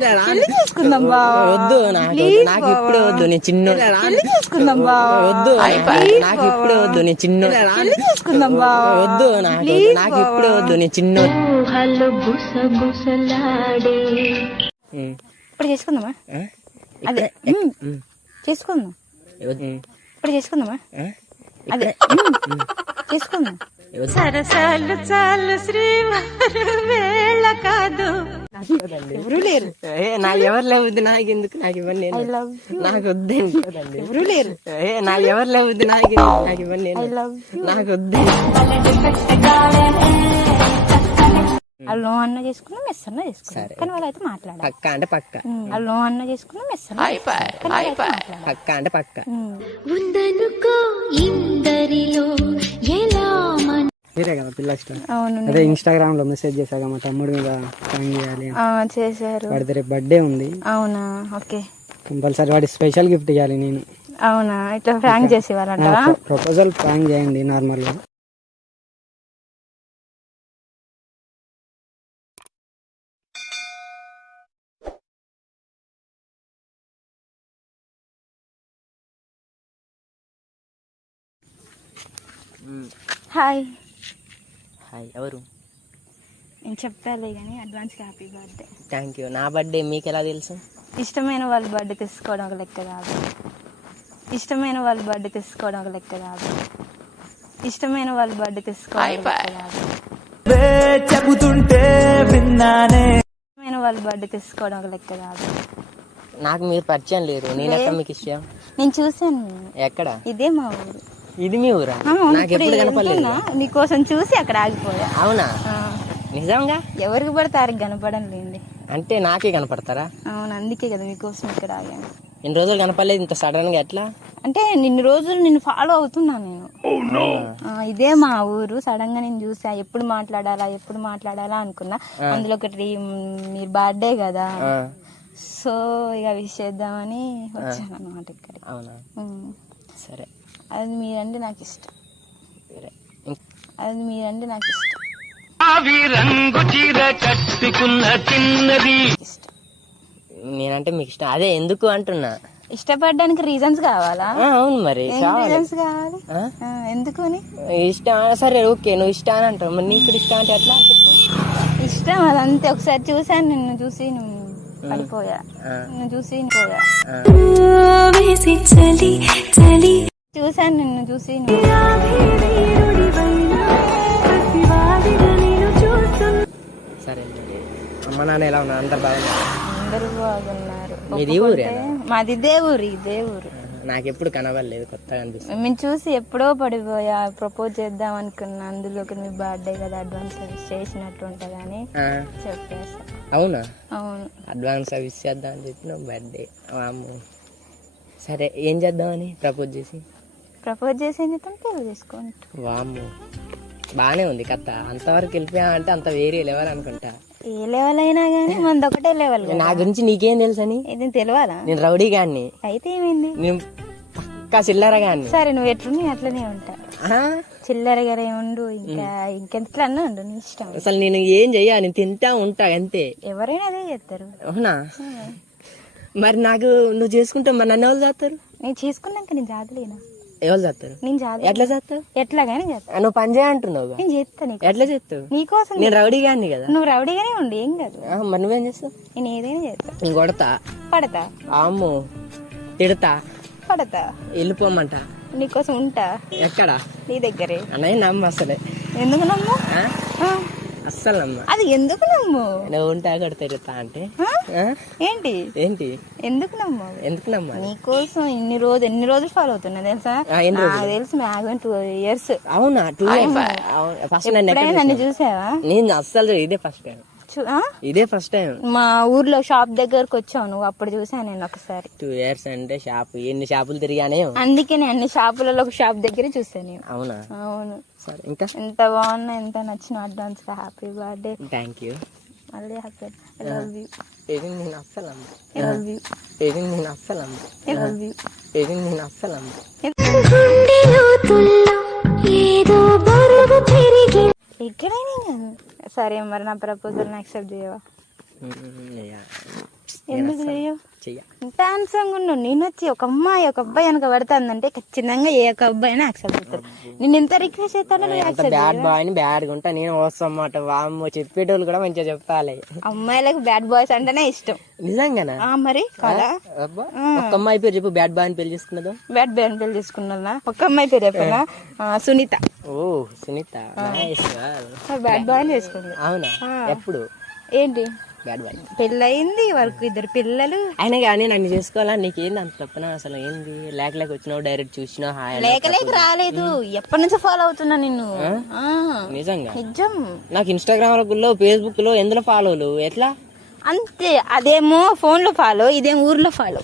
చేసుకుందాం బావా. వద్దు నాకు ఇప్పుడే వద్దు, నేను చిన్న చేసుకుందాం బావా. వద్దు నాకు ఇప్పుడే వద్దు, నేను చిన్న చేసుకుందాం బావా. వద్దు నాకు ఇప్పుడే వద్దు, నేను చిన్న. ఇప్పుడు చేసుకుందామా? అదే చేసుకుందాం. ఇప్పుడు చేసుకుందామా? అదే చేసుకుందాం. సరసాలు చాలు శ్రీవారు వేళ కాదు. ఎవరు లేరు, నాకు ఎవరు లేవద్దు, నాకు ఎందుకు, నాకు ఇవ్వండి, నాకు వద్దండి. ఎవరు లేరు, నాకు ఎవరు లేవద్దు, నాకు ఇవ్వండి, నాకు వద్దండి. అల్లం అన్న చేసుకున్నాం, మెస్ అన్న చేసుకున్నాం, కానీ వాళ్ళైతే మాట్లాడాలి. పక్క అంటే పక్క. అల్లం అన్న చేసుకున్నాం, మెస్ అన్న పక్క అంటే పక్క. మీరే కదా పిల్ల ఇష్టం. అదే ఇన్స్టాగ్రామ్ లో మెసేజ్ చేశాక మా తమ్ముడు మీద ప్రాంక్ చేయాలి చేశారు. వాడి రేపు బర్త్డే ఉంది. అవునా, ఓకే. కంపల్సరీ వాడి స్పెషల్ గిఫ్ట్ ఇవ్వాలి నేను. అవునా, ఇట్లా ప్రాంక్ చేసేవాళ్ళంట. ప్రపోజల్ ప్రాంక్ చేయండి నార్మల్ గా. హాయ్. హాయ్, ఎవరు? నేను చెప్పాలి కానీ advance happy birthday. Thank you. నా బర్త్డే మీకు ఎలా తెలుసు? ఇష్టమైన వాళ్ళ బర్త్డే తీసుకోవడం ఒక లెక్క కాదు. ఇష్టమైన వాళ్ళ బర్త్డే తీసుకోవడం ఒక లెక్క కాదు. ఇష్టమైన వాళ్ళ బర్త్డే తీసుకోవడం కాదు. చెబుతుంటే విన్నానే. ఇష్టమైన వాళ్ళ బర్త్డే తీసుకోవడం ఒక లెక్క కాదు. నాకు మీరు పరిచయం లేరు, నేను ఎక్కడ మీకు ఇష్టం? నేను చూసాను. ఎక్కడ? ఇదే మా ఊరు. ఇది మీ ఊరా? నాకు ఎప్పుడు కనపడలేదు. నీకోసం చూసి అక్కడ ఆగిపోయా. అవునా, నిజంగా? ఎవరికి పడతారికి కనపడం లేండి. అంటే నాకే కనపడతారా? అవును, అందుకే కదా మీకోసం ఇక్కడ ఆగాను. ఇన్ని రోజులు కనపడలేదు, ఇంత సడన్ గా ఎట్లా? అంటే నిన్ను రోజులు నిన్ను ఫాలో అవుతున్నా నేను. ఇదే మా ఊరు. సడన్ గా నేను చూసా, ఎప్పుడు మాట్లాడాలా అనుకున్నా. అందులో ఒకటి మీరు బర్త్డే కదా, సో ఇక విష్ చేద్దామని వచ్చాను అనమాట ఇక్కడికి. అవునా, సరే. అది మీరంటే నాకు ఇష్టం. అది మీరంటే నాకు ఇష్టం. నేనంటే మీకు ఇష్టం. అదే ఎందుకు అంటున్నా. ఇష్టపడడానికి రీజన్స్ కావాలా? అవును, మరి రీజన్స్ కావాలి. ఎందుకు ఇష్టం? సరే, ఓకే, నువ్వు ఇష్టం అని అంటావు, మరి నీకు ఇష్టం అంటే ఎట్లా చెప్పు? ఇష్టం అదంతే. ఒకసారి చూసాను, నిన్ను చూసి నువ్వు పడిపోయా. చూసాను నిన్ను చూసి సరే. అమ్మ నాన్న ఎలా ఉన్నారు? అందరు బాగున్నారు? అందరూ బాగున్నారు. మీది ఊరే? మాది ఇదే ఊరు. నాకెప్పుడు కనవలేదు, కొత్తగా అనిపిస్తుంది. మేము చూసి ఎప్పుడో పడిపోయా. ప్రపోజ్ చేద్దాం అనుకున్నా, అందులోకి మీ బర్త్డే కదా అడ్వాన్స్ సర్వీస్ చేసినట్టు ఉంటదని చెప్పేసా. అవునా? అవును, అడ్వాన్స్ సర్వీస్ చేద్దాం అని చెప్పిన బర్త్డే. సరే, ఏం చేద్దామని ప్రపోజ్ చేసి ఏం చేద్దాం? పెళ్లి చేసుకుంటా. వామ్మో, బానే ఉంది కథ. అంతవరకు వెళ్ళిపోయా అంటే అంత వేరే లెవెల్ అనుకుంటా. ఏ లెవెల్ అయినా గానీ మనది ఒకటే లెవెల్. నా గురించి నీకేం తెలుసు అని? ఇది తెలియదా? నేను రౌడీ గాన్ని. అయితే ఏమైంది? నేను పక్కా చిల్లర గాన్ని. సరే, నువ్వు ఎట్లున్నా అట్లనే ఉంటా. చిల్లరగానే ఉండు, ఇంకెంతలా ఉండు, నీ ఇష్టం. అసలు నేను ఏం చెయ్యా, నేను తింటా ఉంటా అంతే. ఎవరైనా అదే చేస్తారు. అవునా? మరి నాకు నువ్వు చేసుకుంటా, మరి నన్ను ఎవరు చేస్తారు? నేను చేసుకున్నాక నేను జాతలేనా? ఎవరు చేస్తారు? నేను జాత. ఎట్లా చేస్తావు? ఎట్లాగానే చేస్తా. నువ్వు పని చేయంటున్నావు. నేను చేస్తాను. ఎట్లా చేస్తావు? నీకోసం. నేను రౌడీ గాన్ని కదా. నువ్వు రౌడీగానే ఉండు, ఏం కాదు. మరి నువ్వేం చేస్తావు? నేను ఏదైనా చేస్తా. నేను కొడతా, పడతా, అమ్మో తిడతా, పడతా, వెళ్ళిపోమంట, నీకోసం ఉంటా. ఎక్కడ? నీ దగ్గరే. అన్నయ్య నమ్ము. అసలే ఎందుకు నమ్ము? అస్సలు నమ్మ. అది ఎందుకు నమ్ము? నువ్వు ఉంటా కూడా తిరుగుతా అంటే ఏంటి ఎందుకు నమ్ము? ఎందుకు నమ్మ? నీకోసం ఎన్ని రోజులు ఫాలో అవుతున్నా తెలుసా? తెలుసు, మ్యాక్సిమం 2 years. అవునా? 2 years. ఫస్ట్ నన్ను చూసావా? నేను అస్సలు ఇదే ఫస్ట్ టైం. ఇదే ఫస్ట్ టైం. మా ఊర్లో షాప్ దగ్గరకు వచ్చావు నువ్వు, అప్పుడు చూసాను నేను ఒకసారి. 2 years అంటే షాప్ ఎన్ని షాపులు తిరిగానే. అందుకే అన్ని షాపులలో ఒక షాప్ దగ్గర చూసాను నేను. అవునా? అవును. సరే, ఇంకా ఎంత బాగున్నా, ఎంత నచ్చిన. అడ్వాన్స్ గా హ్యాపీ బర్త్డే. Thank you. మళ్ళీ హ్యాపీ. I love you. ఏది నేను అస్సలు అమ్మ. I love you. ఏది నేను అస్సలు అమ్మ. I love you. ఏది నేను అస్సలు అమ్మ. ఎక్కడైనా. సరే, మరి నా ప్రపోజల్ యాక్సెప్ట్ చేయవా? చెయ్య. ఇంత హ్యాండ్సంగ్ ఉన్నావు. నేను వచ్చి ఒక అమ్మాయి ఒక అబ్బాయి వెనక పడుతుందంటే ఖచ్చితంగా ఏ ఒక్క అబ్బాయినా యాక్సెప్ట్ చేస్తాడు. నేను ఎంత రిక్వెస్ట్ చేస్తానో బ్యాడ్ బాయ్ అని బ్యాడ్ గా ఉంటా నేను వస్తామాట. వామ్మో చెప్పేటోళ్ళు కూడా మంచిగా చెప్పాలి. అమ్మాయిలకు బ్యాడ్ బాయ్స్ అంటేనే ఇష్టం. నిజంగానా? మరి కదా. ఒక అమ్మాయి పేరు చెప్పు, బ్యాడ్ బాయ్ అని పెళ్లి చేసుకున్నదో. బ్యాడ్ బాయ్ అని పెళ్లి చేసుకున్నా. ఒక అమ్మాయి పేరు చెప్పనా, సునీత. ఓ సునీత, బ్యాడ్ బాయ్ అని చేసుకుంది. అవునా? ఎప్పుడు? ఏంటి బ్యాడ్ బాయ్? పెళ్ళయింది, వాళ్ళకు 2 పిల్లలు. అయినా కానీ నన్ను చేసుకోవాలా? నీకేంది అంత తప్పన? అసలు ఏంది లేక వచ్చినావు, డైరెక్ట్ చూసినావు, హాయ్ లేక రాలేదు. ఎప్పటి నుంచో ఫాలో అవుతున్నా నిన్ను. నిజంగా? నిజం. నాకు ఇన్స్టాగ్రామ్ లో, ఫేస్బుక్ లో ఎందులో ఫాలోలు? ఎట్లా? అంతే. అదేమో ఫోన్ లో ఫాలో, ఇదేమో ఊర్లో ఫాలో.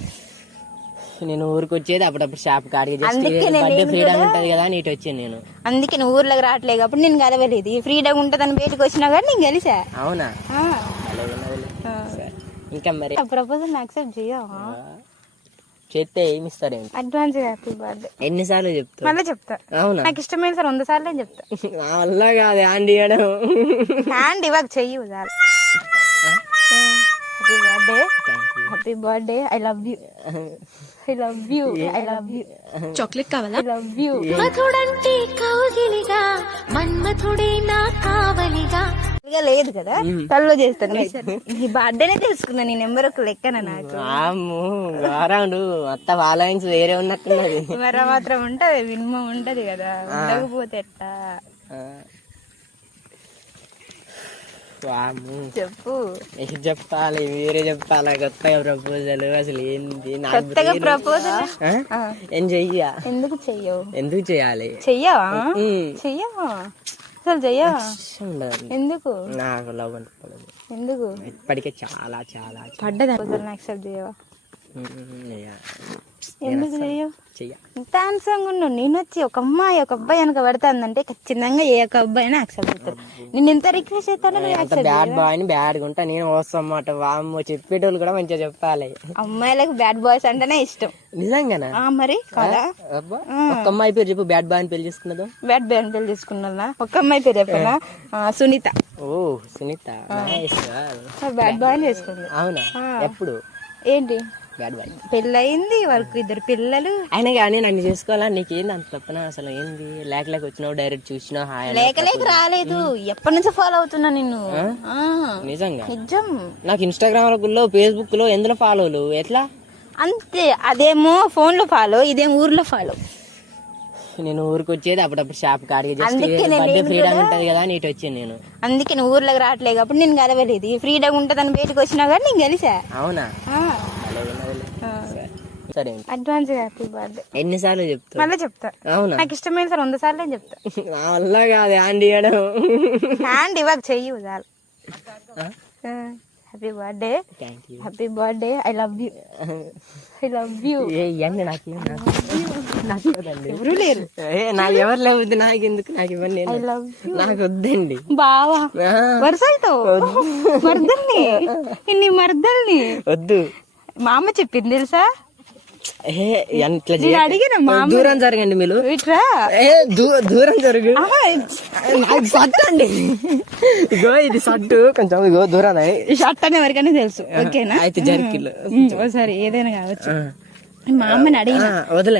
నేను ఊరికి వచ్చేది అప్పుడప్పుడు షాప్ కాడికి, బర్త్డే ఫ్రీడమ్ ఉంటది కదా నీటి వచ్చాను నేను. అందుకే నువ్వు ఊర్లోకి రావట్లేదు కాబట్టి నేను కలవలేదు. ఫ్రీడమ్ ఉంటదని బయటకు వచ్చినా కానీ నేను కలిసా. అవునా? ఇంకా మరి ప్రపోజల్ యాక్సెప్ట్ చేయవా? చేస్తే ఏమి ఇస్తారు? Advance happy birthday. ఎన్నిసార్లు చెప్తా? మళ్ళీ చెప్తా. అవునా? నాకు ఇష్టమైన సార్ 100 సార్లు చెప్తా. నా వల్ల కాదు హ్యాండ్ ఇవ్వడం. హ్యాండ్ ఇవ్వక చెయ్యి చాలు. Happy birthday, happy birthday. I love you, I love you, I love you. Chocolate కావాలా? I love you. మధుడంటే కౌగిలిగా, మన్మథుడే నా కావలిగా. ఇక లేదు కదా, తల్లో చేస్తాను. ఈ బర్త్డేనే తెలుసుకున్నా. నీ నెంబర్ ఒక లెక్కన నాకు. మొత్తం వాలెన్స్ వేరే ఉన్నట్టున్నది. మరి మాత్రం ఉంటది, మినిమం ఉంటది కదా, ఉండకపోతే ఎట్టా? చెప్పు. చెప్పాలి, మీరే చెప్పాలా? కొత్తగా ప్రపోజల్ అసలు ఏంది? కొత్తగా ప్రపోజల్ ఏం చెయ్యా? ఎందుకు చెయ్యవు? ఎందుకు చెయ్యాలి? చెయ్యవా? చెయ్యవా? అసలు చెయ్యవా? ఎందుకు? నాకు లవ్ అనుకోలేదు. ఎందుకు? ఇప్పటికే చాలా చాలా పడ్డదా? యాక్సెప్ట్ చేయవా? ఎందుకు చెయ్యవు? ఇంత హ్యాండ్సంగ్ ఉన్నావు. నేను వచ్చి ఒక అమ్మాయి ఒక అబ్బాయి వెనక పడుతుందంటే ఖచ్చితంగా ఏ ఒక్క అబ్బాయినా యాక్సెప్ట్ చేస్తాడు. నేను ఎంత రిక్వెస్ట్ చేస్తానో బ్యాడ్ బాయ్ అని బ్యాడ్ గా ఉంటా నేను వస్తామాట. వామ్మో చెప్పేటోళ్ళు కూడా మంచిగా చెప్పాలి. అమ్మాయిలకు బ్యాడ్ బాయ్స్ అంటేనే ఇష్టం. నిజంగానా? మరి కదా. ఒక అమ్మాయి పేరు చెప్పు, బ్యాడ్ బాయ్ అని పెళ్లి చేసుకున్నదో. బ్యాడ్ బాయ్ అని పెళ్లి చేసుకున్నా. ఒక అమ్మాయి పేరు చెప్పనా, సునీత. ఓ సునీత, బ్యాడ్ బాయ్ అని చేసుకుంది. అవునా? ఎప్పుడు? ఏంటి? Bad boy. పెళ్ళయింది, వాళ్ళకు 2 పిల్లలు. అయినా కానీ నన్ను చేసుకోవాలా? నీకేంది అంత తప్పన? అసలు ఏంది లేక వచ్చినావు, డైరెక్ట్ చూసినావు, హాయ్ లేక రాలేదు. ఎప్పటి నుంచో ఫాలో అవుతున్నా నిన్ను. నిజంగా? నిజం. నాకు ఇన్స్టాగ్రామ్ లో, ఫేస్బుక్ లో ఎందులో ఫాలోలు? ఎట్లా? అంతే. అదేమో ఫోన్ లో ఫాలో, ఇదేమో ఊర్లో ఫాలో. నేను ఊరికి వచ్చేది అప్పుడప్పుడు షాప్ కాడికి, బర్త్డే ఫ్రీడమ్ ఉంటది కదా నీటి వచ్చాను నేను. అందుకే నువ్వు ఊర్లోకి రావట్లేదు కాబట్టి నేను కలవలేదు. ఫ్రీడమ్ ఉంటదని బయటకు వచ్చినా కానీ నేను కలిసా. అవునా? సరే. Advance happy birthday. ఎన్నిసార్లు చెప్తా? మళ్ళీ చెప్తా. అవునా? నాకు ఇష్టమైన సార్ 100 సార్లు చెప్తా. నా వల్ల కాదు హ్యాండ్ ఇవ్వడం. హ్యాండ్ ఇవ్వక చెయ్యి చాలు. Happy birthday, happy birthday. I love you, I love you. ఎవరు లేరు. నాకు ఎవరు లేవద్దు, నాకు ఎందుకు? నాకు ఇవ్వండి, నాకు వద్దండి. బావా వరుసలతో మర్దల్ని, ఇన్ని మర్దల్ని వద్దు. మా అమ్మ చెప్పింది తెలుసా? అడిగిన దూరం జరగండి మీరు. దూరం జరుగు. నాకు సట్టు అండి. ఇగో ఇది సట్టు, కొంచెం ఇగో దూరం. షర్ట్ అని ఎవరికైనా తెలుసు. ఓకేనా? అయితే జరికిల్లు సరే, ఏదైనా కావచ్చు. మా అమ్మని అడిగిన,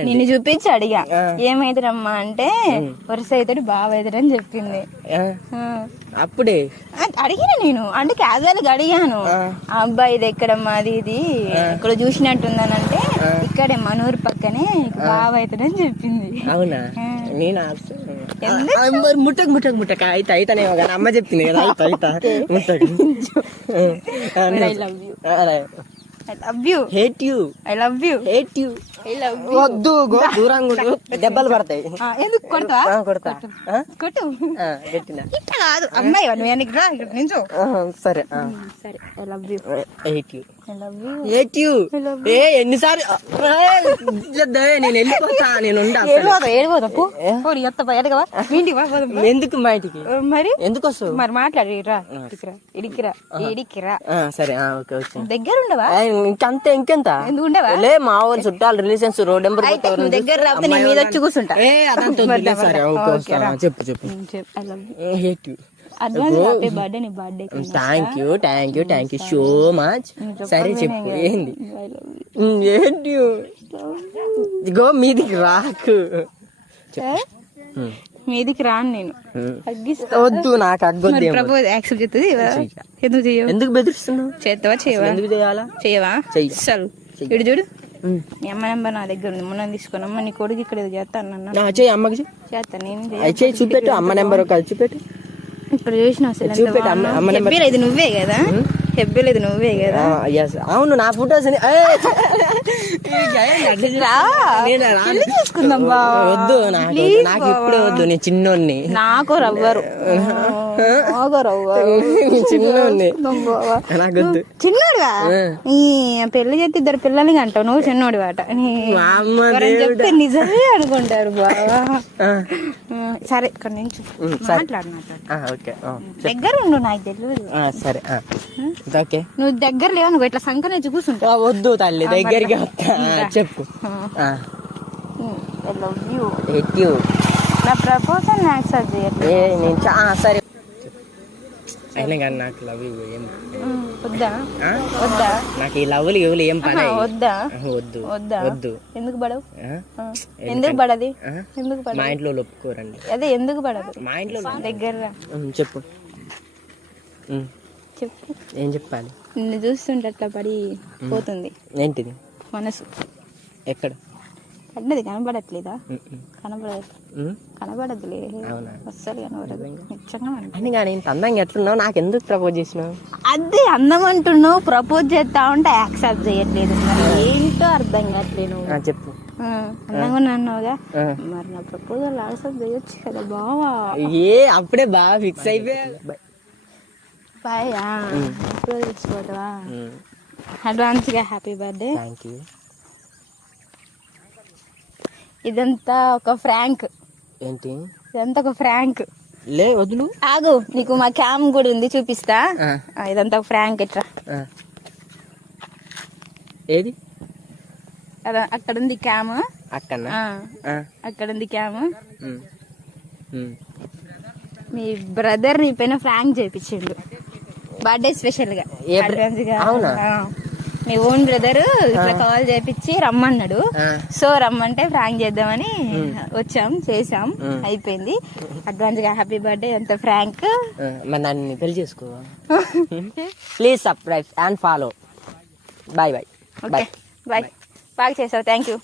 నిన్ను చూపించి అడిగా ఏమైతురమ్మా అంటే వరుస అవుతాడు, బావ అవుతాడని చెప్పింది. అప్పుడే అడిగిన నేను, అంటే క్యాజువల్ గా అడిగాను. ఆ అబ్బాయి ఇది ఎక్కడమ్మా, అది ఇది ఇక్కడ చూసినట్టుందనంటే ఇక్కడే మనూరు పక్కనే బావ అవుతాడని చెప్పింది. అవునా? నేను ముట్టకు ముట్టకు ముట్టక అయితే అయితేనేమో కానీ అమ్మ చెప్పింది కదా, ముట్టకు. I love you, I love you. Hate you. I love you. Hate you. I love you. వద్దు, దూరంగా దెబ్బలు పడతాయి. ఎందుకు కొడతావా? కొడతా. కొట్టు. గట్టినా ఇట్లా కాదు అమ్మాయి, నువ్వు వెనక్కి రా, ఇక్కడ నించో. సరే సరే. I love you. Hate you. I love you. Hate you. ఎన్నిసార్లు నేను వెళ్ళిపోతా. నేను ఏడిపోతా బయటగా ఇంటికి ఎందుకు మా ఇంటికి? మరి ఎందుకు వస్తావు? మరి మాట్లాడిరా, ఇడికిరా. సరే ఓకే, వచ్చి దగ్గర ఉండవా? ఇంకంతే, ఇంకెంత ఎందుకు ఉండవా? లే, మా వాళ్ళు చుట్టాలు, రిలేషన్స్, రోడ్ నెంబర్ దగ్గర రాకపోతే నేను మీద వచ్చి కూర్చుంటా. సరే చెప్పు చెప్పు. I love you. Hate you. Advance happy birthday. నీ birthday thank you so much. సరే చెప్పు ఏంది ఏంటి ఇగో మీదికి రాకు మీదికి రాను నేను. వద్దు నాకు అగ్గొద్దు. ప్రపోజ్ యాక్సెప్ట్ చేస్తుంది. ఎందుకు చేయవు? ఎందుకు బెదిరిస్తున్నావు? చేస్తావా చేయవా? ఎందుకు చేయాలా? చేయవా? చలు ఇటు చూడు. మీ అమ్మ నెంబర్ నా దగ్గర ఉంది. మొన్న తీసుకున్నామ్మా. నీ కొడుకు ఇక్కడ చేస్తాను. చెయ్యి అమ్మకి చేస్తా నేను. చెయ్యి చూపెట్టు. అమ్మ నెంబర్ కలిసి చూపెట్టు. ఇప్పుడు చూసిన ఇది నువ్వే కదా? హెబ్బేలేదు నువ్వే కదా? అవును నా ఫోటోస్ చూసుకుందాం. వద్దు నాకు ఇప్పుడే వద్దు. నేను చిన్నోన్ని. నాకు రవ్వరు చిన్నోన్ని నాకొద్దు. చిన్నోడుగా నీ పెళ్లి చేస్తే ఇద్దరు పిల్లల్ని అంటావు. నువ్వు చిన్నోడి వాట చెప్తే నిజమే అనుకుంటారు బావా. సరే ఇక్కడ నుంచి మాట్లాడు. దగ్గర ఉండు. నాకు తెలియదు. సరే ఓకే. నువ్వు దగ్గర లేవు. నువ్వు ఇట్లా సంఖ్య నుంచి కూర్చుంటావు. వద్దు తల్లి దగ్గరికి చెప్పు. నా ప్రపోజల్ యాక్సెప్ట్ చేయట్లేదు. సరే అయినా కానీ నాకు లవ్ వద్దా? వద్దా? నాకు ఈ లవ్లు ఇవ్వలు ఏం పని. వద్దా? వద్దు వద్దా? వద్దు. ఎందుకు పడవు? ఎందుకు పడది? ఎందుకు పడదు? మా ఇంట్లో ఒప్పుకోరండి. అదే ఎందుకు పడదు? మా ఇంట్లో దగ్గర చెప్పు చెప్పు. ఏం చెప్పాలి? నిన్ను చూస్తుంటే అట్లా పడి పోతుంది ఏంటిది మనసు. ఎక్కడ పడ్డది? కనబడట్లేదా? కనబడదులే. అస్సలు కనబడదు. అని కానీ ఇంత అందంగా ఎట్లున్నావు? నాకు ఎందుకు ప్రపోజ్ చేసినావు? అదే అందం అంటున్నావు. ప్రపోజ్ చేస్తా ఉంటే యాక్సెప్ట్ చేయట్లేదు. ఏంటో అర్థం కావట్లేదు. చెప్పు. అందంగా అన్నావుగా, మరి నా ప్రపోజల్ యాక్సెప్ట్ చేయొచ్చు కదా బావా. అప్పుడే బాగా ఫిక్స్ అయిపోయా. బాయా తీసుకోవటవా? అడ్వాన్స్ గా హ్యాపీ బర్త్డే. ఇదంతా ఒక ఫ్రాంక్. ఏంటి ఇదంతా ఒక ఫ్రాంక్. లే వదులు. ఆగు, నీకు మా క్యామ్ కూడా ఉంది చూపిస్తా. ఇదంతా ఒక ఫ్రాంక్. ఇట్రా. ఏది? అక్కడ ఉంది క్యామ్. అక్కడ ఉంది క్యామ్. మీ బ్రదర్ నీ పైన ఫ్రాంక్ చేయించిండు బర్త్డే స్పెషల్ గా. మీ ఓన్ బ్రదర్ ఇట్లా కాల్ చేపించి రమ్మన్నాడు. సో రమ్మంటే ఫ్రాంక్ చేద్దామని వచ్చాం, చేసాం, అయిపోయింది. అడ్వాన్స్ గా హ్యాపీ బర్త్డే. అంత ఫ్రాంక్. నన్ను పెళ్లి చేసుకో. Please subscribe and follow. Bye bye. Bye బాగా చేసావు. Thank you.